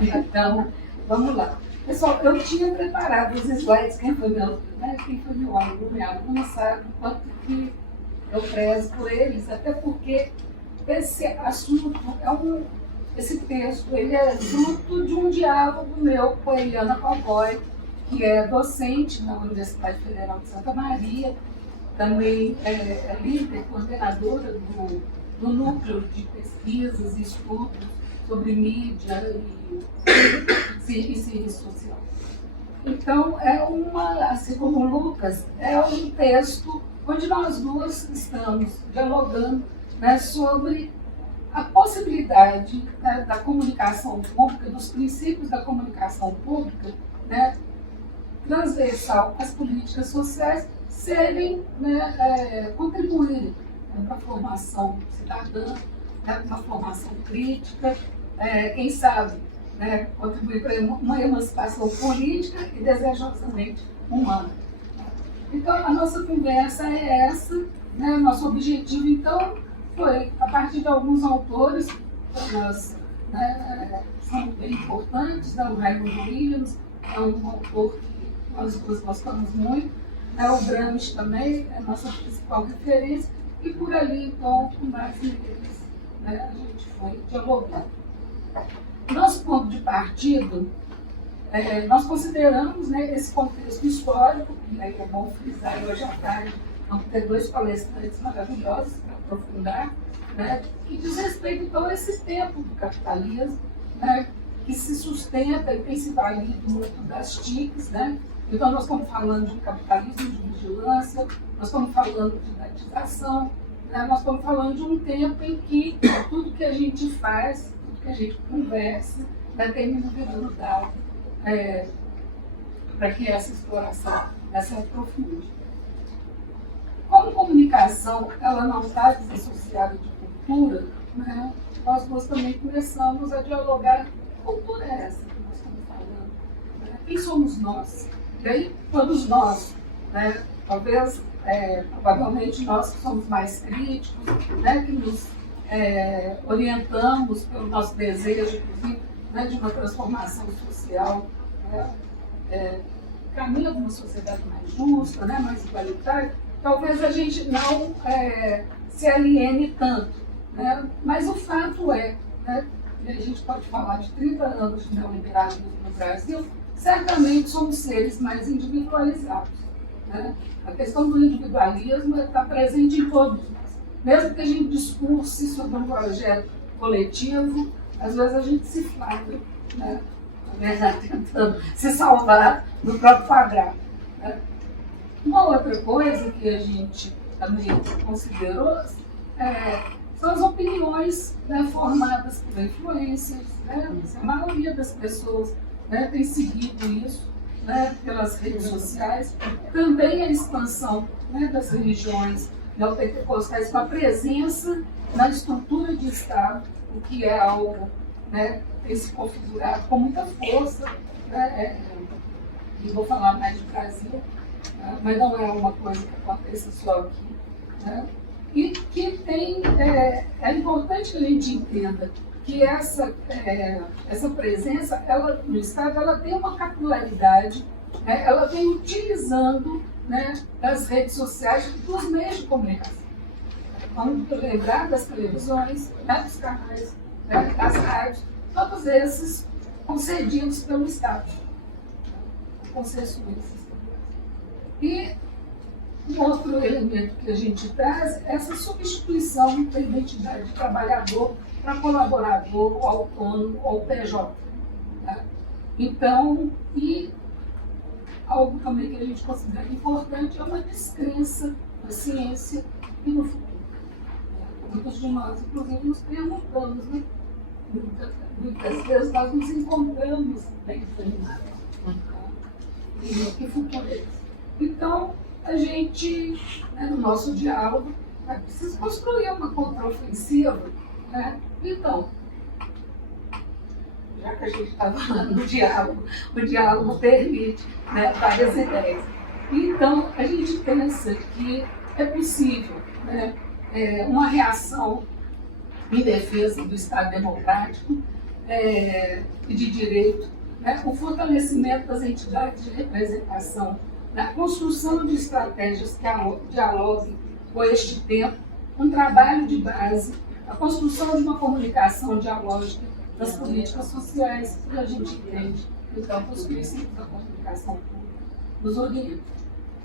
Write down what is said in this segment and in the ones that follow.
Então, vamos lá. Pessoal, eu tinha preparado os slides, quem foi meu aluno, minha aluna sabe o quanto que eu prezo por eles, até porque esse assunto esse texto, ele é fruto de um diálogo meu com a Eliana Cowboy, que é docente na Universidade Federal de Santa Maria, também é líder, coordenadora do núcleo de pesquisas e estudos sobre mídia e serviço social. Então, assim como o Lucas, é um texto onde nós duas estamos dialogando, né, sobre a possibilidade, né, da comunicação pública, dos princípios da comunicação pública, né, transversal às políticas sociais, serem, né, contribuírem, né, para a formação cidadã, né, uma formação crítica, quem sabe, né, contribuir para uma emancipação política e desejosamente humana. Então, a nossa conversa é essa, né, nosso objetivo, então, foi, a partir de alguns autores, nós, né, são bem importantes, né, o Raimundo Williams é um autor que nós duas gostamos muito, né, o Gramsci também é a nossa principal referência, e por ali, então, com base neles, né, a gente foi dialogando. Nosso ponto de partida, nós consideramos, né, esse contexto histórico, e aí é bom frisar, hoje à tarde vamos ter dois palestrantes maravilhosos para aprofundar, né, que diz respeito então a esse tempo do capitalismo, né, que se sustenta e tem se valido muito das TICs, né? Então nós estamos falando de capitalismo de vigilância, nós estamos falando de privatização, né, nós estamos falando de um tempo em que tudo que a gente faz, tudo que a gente conversa, né, termina virando dado para que essa exploração se aprofunde. Como comunicação ela não está desassociada de cultura, né, nós duas também começamos a dialogar que cultura é essa que nós estamos falando. Né? Quem somos nós? E aí, todos nós, né, talvez, provavelmente nós que somos mais críticos, né, que nos orientamos pelo nosso desejo, inclusive, né, de uma transformação social, né, caminho de uma sociedade mais justa, né, mais igualitária, talvez a gente não se aliene tanto, né? Mas o fato é, né, e a gente pode falar de 30 anos de neoliberalismo no Brasil, certamente somos seres mais individualizados. Né? A questão do individualismo está presente em todos nós. Mesmo que a gente discurse sobre um projeto coletivo, às vezes a gente se flagra, né? Tentando se salvar do próprio quadrado. Né? Uma outra coisa que a gente também considerou são as opiniões, né, formadas por influências. Né? A maioria das pessoas, né, tem seguido isso, né, pelas redes sociais. Também a expansão, né, das religiões neopentecostais com a presença na estrutura de Estado, o que é algo, né, tem se configurado com muita força. Né? E vou falar mais do Brasil, mas não é uma coisa que aconteça só aqui. Né? E que tem, é importante que a gente entenda que essa presença no Estado ela tem uma capilaridade, né? Ela vem utilizando, né, das redes sociais, dos meios de comunicação. Vamos lembrar das televisões, né, dos canais, né, das rádios, todos esses concedidos pelo Estado, concessionistas. E um outro elemento que a gente traz é essa substituição da identidade de trabalhador para colaborador, ou autônomo, ou PJ. Tá? Então, e algo também que a gente considera importante é uma descrença na ciência e no futuro. Muitos de nós, inclusive, nos perguntamos, né? Muitas vezes nós nos encontramos bem desanimados. E que futuro é esse? Então, a gente, né, no nosso diálogo, precisa construir uma contraofensiva. Né? Então, já que a gente está falando do diálogo, o diálogo permite, né, várias ideias. Então, a gente pensa que é possível, né, uma reação em defesa do Estado democrático, e de direito, né? O fortalecimento das entidades de representação, a construção de estratégias que dialoguem com este tempo, um trabalho de base, a construção de uma comunicação dialógica das políticas sociais que a gente entende. Então, os princípios da comunicação pública nos orientam.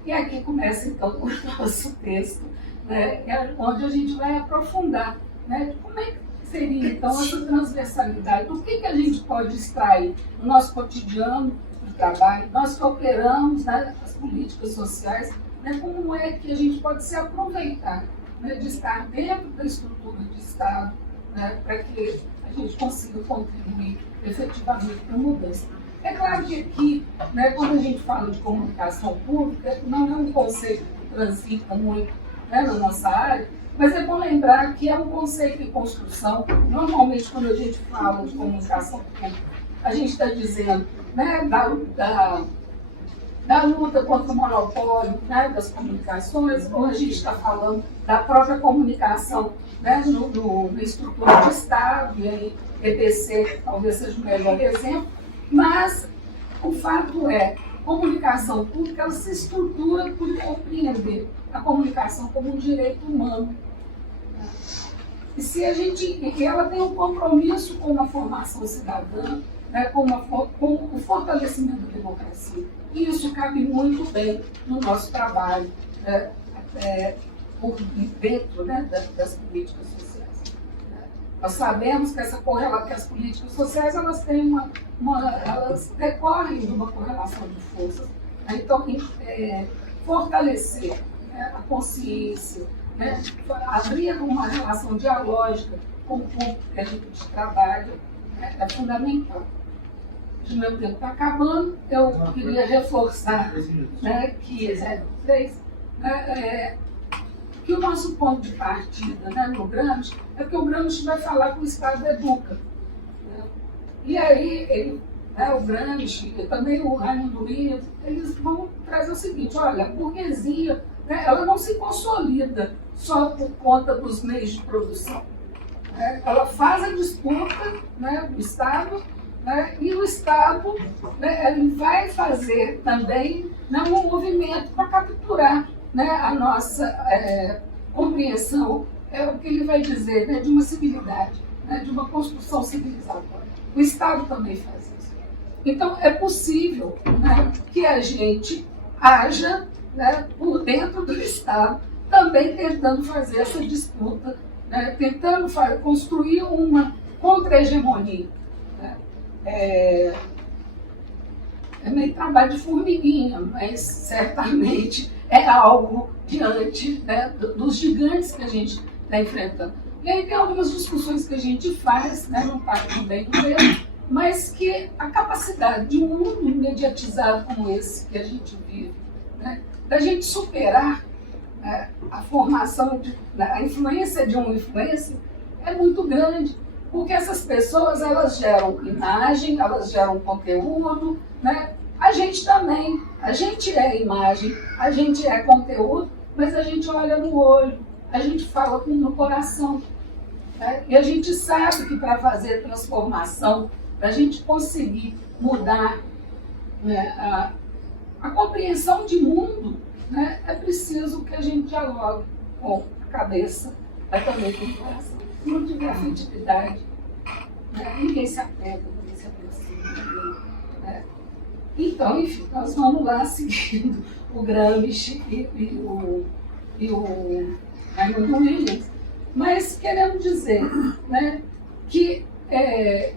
E aqui começa, então, o nosso texto, né, onde a gente vai aprofundar, né, como é que seria, então, essa transversalidade, do que a gente pode extrair no nosso cotidiano de trabalho, nós que operamos, né, as políticas sociais, né, como é que a gente pode se aproveitar, né, de estar dentro da estrutura de Estado, né, para que a gente consiga contribuir efetivamente para a mudança. É claro que aqui, né, quando a gente fala de comunicação pública, não é um conceito que transita muito, né, na nossa área, mas é bom lembrar que é um conceito em construção. Normalmente, quando a gente fala de comunicação pública, a gente está dizendo, né, da luta contra o monopólio, né, das comunicações, ou a gente está falando da própria comunicação, né, na estrutura de Estado, e aí EPC talvez seja o melhor exemplo, mas o fato é, a comunicação pública ela se estrutura por compreender a comunicação como um direito humano. E ela tem um compromisso com uma formação cidadã, né, com o fortalecimento da democracia. E isso cabe muito bem no nosso trabalho, né, dentro, né, das políticas sociais. Nós sabemos que que as políticas sociais elas têm elas decorrem de uma correlação de forças. Né? Então, fortalecer, né, a consciência, né, abrir uma relação dialógica com o público que a gente trabalha, né, é fundamental. O meu tempo está acabando, eu queria reforçar, né, que o nosso ponto de partida, né, no Gramsci é que o Gramsci vai falar que o Estado educa. Né? E aí, o Gramsci e também o Raimundo Rios, eles vão trazer o seguinte: olha, a burguesia, né, ela não se consolida só por conta dos meios de produção. Né? Ela faz a disputa, né, do Estado, né, e o Estado, né, ele vai fazer também, né, um movimento para capturar, né, a nossa compreensão, o que ele vai dizer, né, de uma civilidade, né, de uma construção civilizatória. O Estado também faz isso. Então, é possível, né, que a gente haja, né, por dentro do Estado, também tentando fazer essa disputa, né, tentando construir uma contra-hegemonia. Né. É meio trabalho de formiguinha, mas certamente é algo diante, né, dos gigantes que a gente está enfrentando. E aí tem algumas discussões que a gente faz, né, não está tudo bem no mesmo, mas que a capacidade de um mundo mediatizado como esse que a gente vive, né, da gente superar, né, a formação, a influência de uma influência é muito grande, porque essas pessoas elas geram imagem, elas geram conteúdo, né? A gente também, a gente é imagem, a gente é conteúdo, mas a gente olha no olho, a gente fala no coração. Né? E a gente sabe que para fazer transformação, para a gente conseguir mudar, né, a compreensão de mundo, né, é preciso que a gente dialogue com a cabeça, mas também com o coração. Se não tiver afetividade, né, ninguém se apega, ninguém se aproxima. Né? Então, enfim, nós vamos lá seguindo o Gramsci e o Raimundo Williams, mas querendo dizer, né, que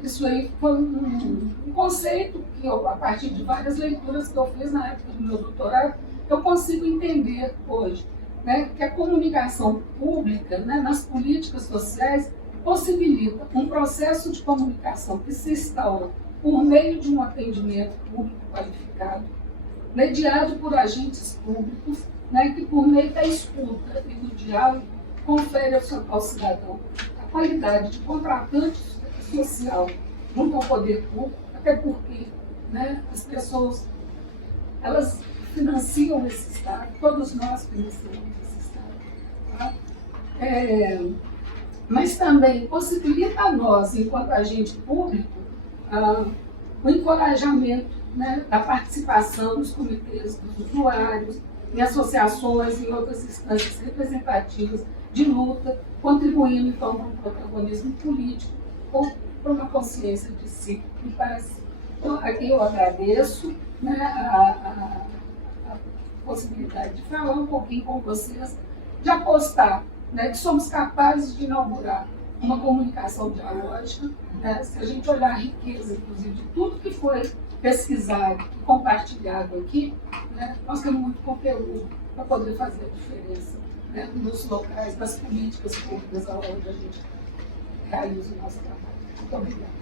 isso aí foi um conceito que eu, a partir de várias leituras que eu fiz na época do meu doutorado, eu consigo entender hoje, né, que a comunicação pública, né, nas políticas sociais possibilita um processo de comunicação que se instaura por meio de um atendimento público qualificado, mediado por agentes públicos, né, que por meio da escuta e do diálogo confere ao cidadão a qualidade de contratante social junto ao poder público, até porque, né, as pessoas elas financiam esse Estado, todos nós financiamos esse Estado. Tá? Mas também possibilita a nós, enquanto agente público, o encorajamento, né, da participação dos comitês dos usuários, em associações e outras instâncias representativas de luta, contribuindo então para um protagonismo político ou para uma consciência de si e para si. Então, aqui eu agradeço, né, a possibilidade de falar um pouquinho com vocês, de apostar, né, que somos capazes de inaugurar uma comunicação dialógica, né, se a gente olhar a riqueza, inclusive, de tudo que foi pesquisado e compartilhado aqui, né, nós temos muito conteúdo para poder fazer a diferença, né, nos locais, nas políticas públicas onde a gente realiza o nosso trabalho. Muito obrigada.